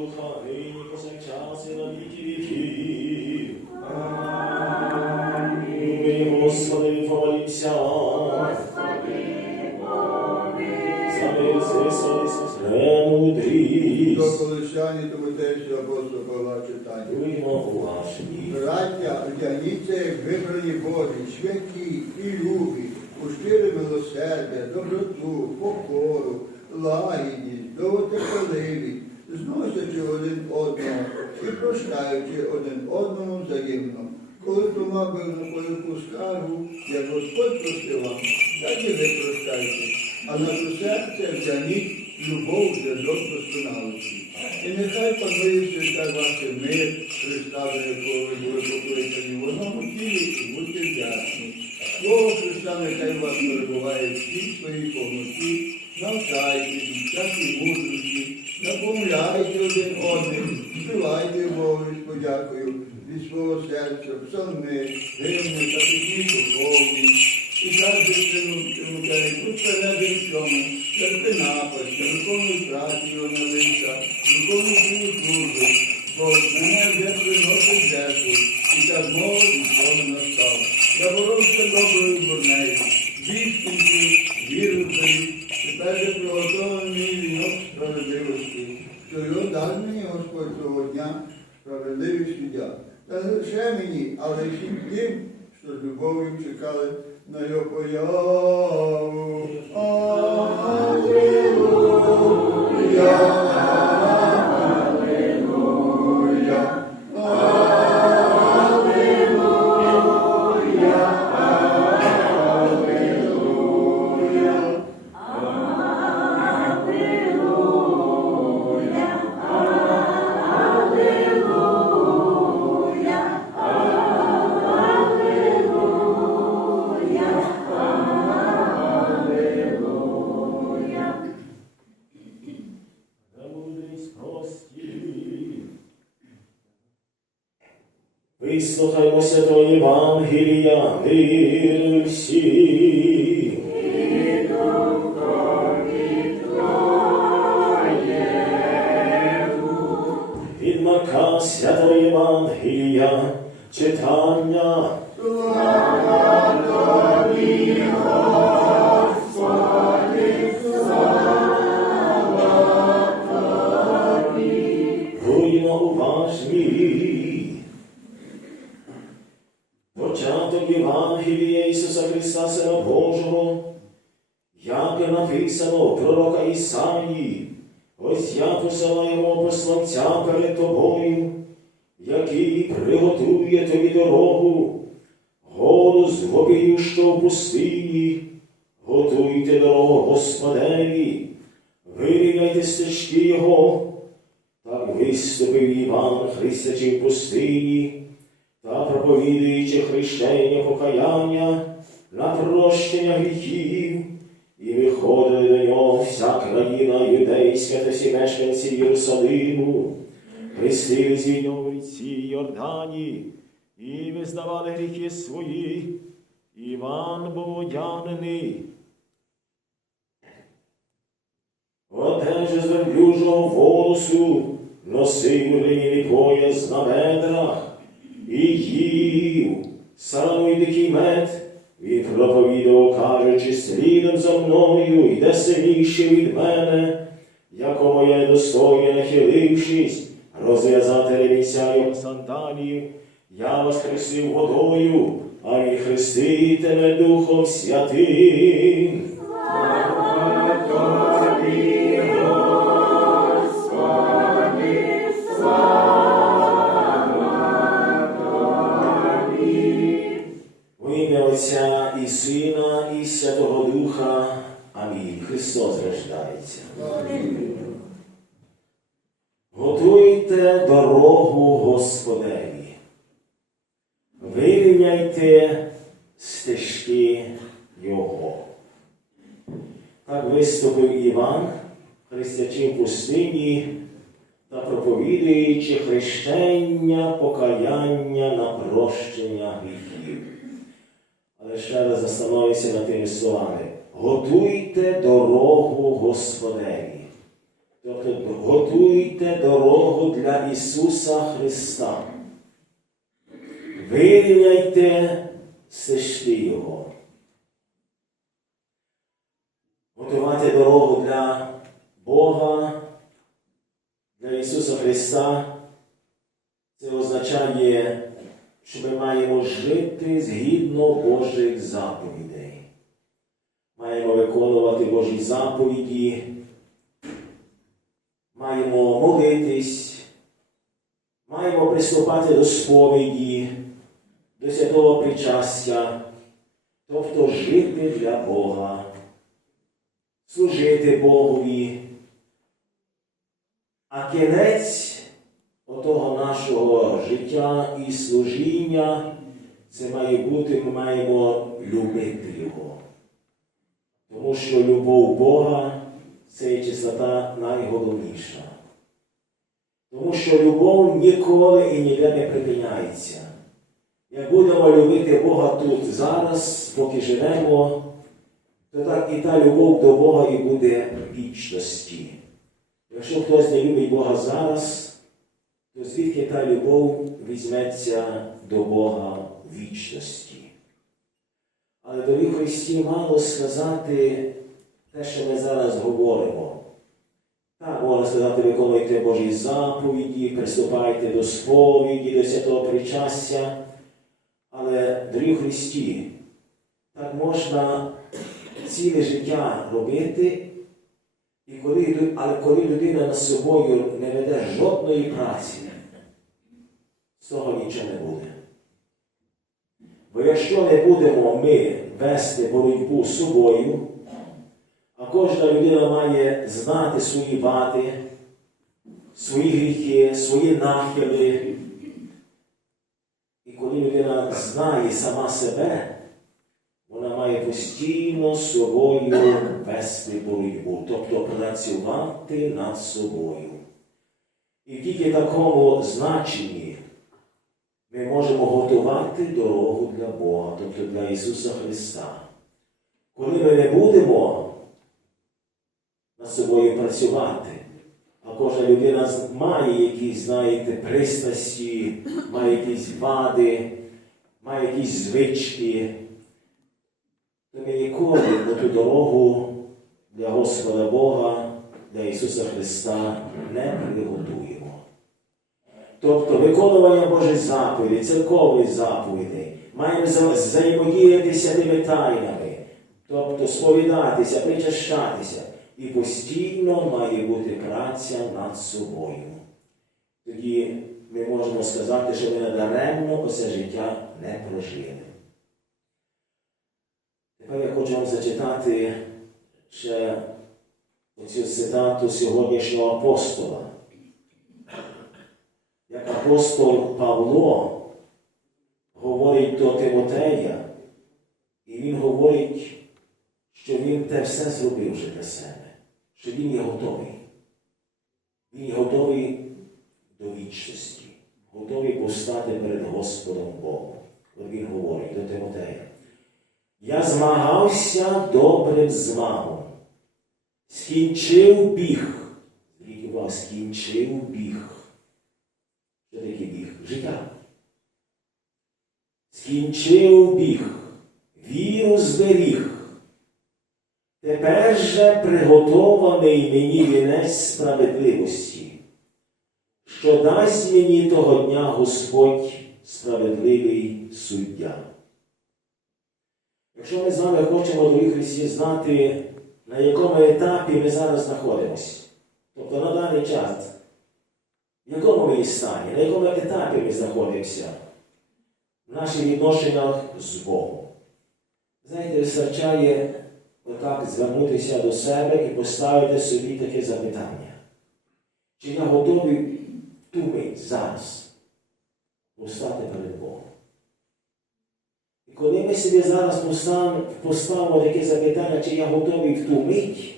Духа, нині повсякчас і на віки віків. Ми, Господи, помолімся. За мир, звисолися, премудрість. До колишані Павла читання. Дуймо уважні. Браття, вдягніться, як вибрані Божі, святі і любі, у щире милосердя, доброту, покору, лагідність, довготерпеливість, зносячи один одного і прощаючи один одному взаємно. Коли хто мав би на велику скаргу, як Господь простив вам, так і ви прощайте. А на то серце вдягніть любов зв'язок досконалості. І нехай панує свята ваше мир, Христа, за якого ви були покликані в одному тілі, і будьте вдячні. Слово Христа нехай вас перебуває в всій своїй повноті, навчайте, всякій мудрості, напомляйте один одним, співайте Богу з подякою від свого серця, псалми, гимни та пісні духовні. І завжди примукає тут перед чому, терпи виконуй праці його на лиця, виконуй Мені, але всім тим, що з любов'ю чекали на його появу. Аллилуйя, Євангелія, мир. Від Марка Святого Євангелія читання. Будьмо уважні. Початок Ісуса Христа, Сина Божого, як написано пророка Ісаї, ось я посилаю посланця перед тобою, який приготує тобі дорогу, голос вопіющого в пустині, готуйте дорогу Господеві, вирівняйте стежки Його. Так виступив Іван, хрестячи в пустині, та проповідуючи хрещення покаяння на прощення гріхів, і виходили до нього вся країна юдейська та всі мешканці Єрусалиму, хрестились від нього Йордані, і визнавали гріхи свої. Іван був одягнений. Одежа з верблюжого волосу носив глиняний пояс на бедрах і їв сарану й дикий мед, і проповідав, кажучи, слідом за мною йде сильніше від мене, якому я недостойний, нахилившись, розв'язати ремінця його я вас хрестив водою, а він хреститиме Духом Святим. Сина, і Святого Духа. Амінь. Христос рождається. Готуйте дорогу Господеві. Вирівняйте стежки Його. Так виступив Іван, хрестячи в пустині та проповідуючи хрещення, покаяння на прощення гріхів. Ще раз застановився над тими словами. Готуйте дорогу Господеві. Тобто готуйте дорогу для Ісуса Христа. Вирівняйте стежки Його. Готувати дорогу для Бога, для Ісуса Христа. Це означає, що ми маємо жити згідно Божих заповідей. Маємо виконувати Божі заповіді, маємо молитись, маємо приступати до сповіді, до святого причастя, тобто жити для Бога, служити Богові. А кінець отого нашого життя і служіння це має бути, ми маємо любити Його. Тому що любов Бога це є чистота найголовніша. Тому що любов ніколи і ніде не припиняється. Як будемо любити Бога тут зараз, поки живемо, то так і та любов до Бога і буде в вічності. Якщо хтось не любить Бога зараз, то звідки та любов візьметься до Бога вічності? Але дорогі Христі мало сказати те, що ми зараз говоримо. Так, можна сказати, виконуйте Божі заповіді, приступайте до сповіді, до святого причастя. Але, дорогі Христі, так можна ціле життя робити, і коли, але коли людина над собою не веде жодної праці, з того нічого не буде. Бо якщо не будемо ми вести боротьбу з собою, а кожна людина має знати свої вади, свої гріхи, свої нахили. І коли людина знає сама себе, має постійно з собою вести боротьбу, тобто працювати над собою. І тільки в такому значенні ми можемо готувати дорогу для Бога, тобто для Ісуса Христа. Коли ми не будемо над собою працювати, а кожна людина має якісь, знаєте, пристрасті, має якісь вади, має якісь звички, ми ніколи на ту дорогу для Господа Бога, для Ісуса Христа не приготуємо. Тобто виконування Божих заповідей, церковних заповідей, маємо взаємодіятися тими тайнами, тобто сповідатися, причащатися. І постійно має бути праця над собою. Тоді ми можемо сказати, що ми надаремно оце життя не прожили. Я хочу вам зачитати ще оцю цитату сьогоднішнього апостола. Як апостол Павло говорить до Тимотея, і він говорить, що він те все зробив вже для себе, що він є готовий. Він є готовий до вічності, готовий постати перед Господом Богом. Він говорить до Тимотея. Я змагався добрим змагом, скінчив біг. Скінчив біг. Що таке біг? Життя. Скінчив біг, віру зберіг. Тепер же приготований мені вінець справедливості, що дасть мені того дня Господь справедливий суддя. Якщо ми з вами хочемо, дорогі Христі, знати, на якому етапі ми зараз знаходимося, тобто на даний час, в якому ми стані, на якому етапі ми знаходимося в наших відношеннях з Богом. Знаєте, вистачає отак звернутися до себе і поставити собі таке запитання. Чи я готовий ту зараз постати перед Богом? Коли ми собі зараз поставимо таке запитання, чи я готовий в ту мить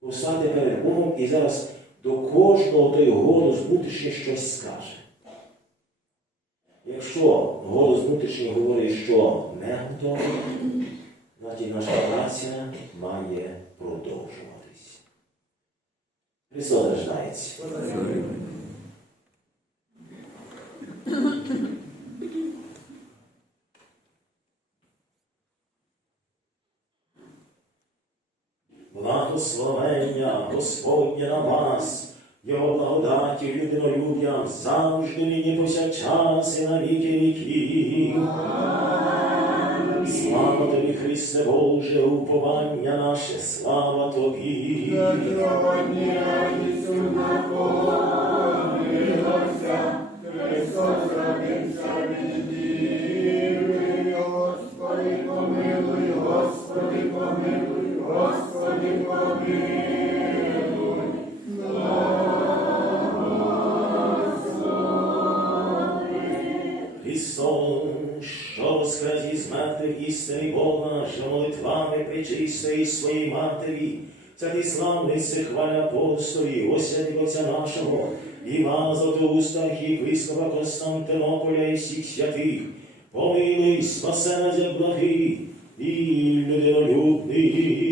постати перед Богом і зараз до кожного той голос внутрішній щось скаже. Якщо голос внутрішній говорить, що не готовий, значить наша праця має продовжуватись. Христос рождається. Благословення Господня на вас, Його благодаті людинолюб'ям завжди нині повсякчас і на віки віків. Слава тобі, Христе Боже, уповання наше, слава тобі. Христом, причистої своїй матері, ця ти се хваля апостолі, освятих Отця нашого, устах Златоуста, архієпископа Константинополя і всіх святих, помилуй, спасе нас як благий і людинолюбний.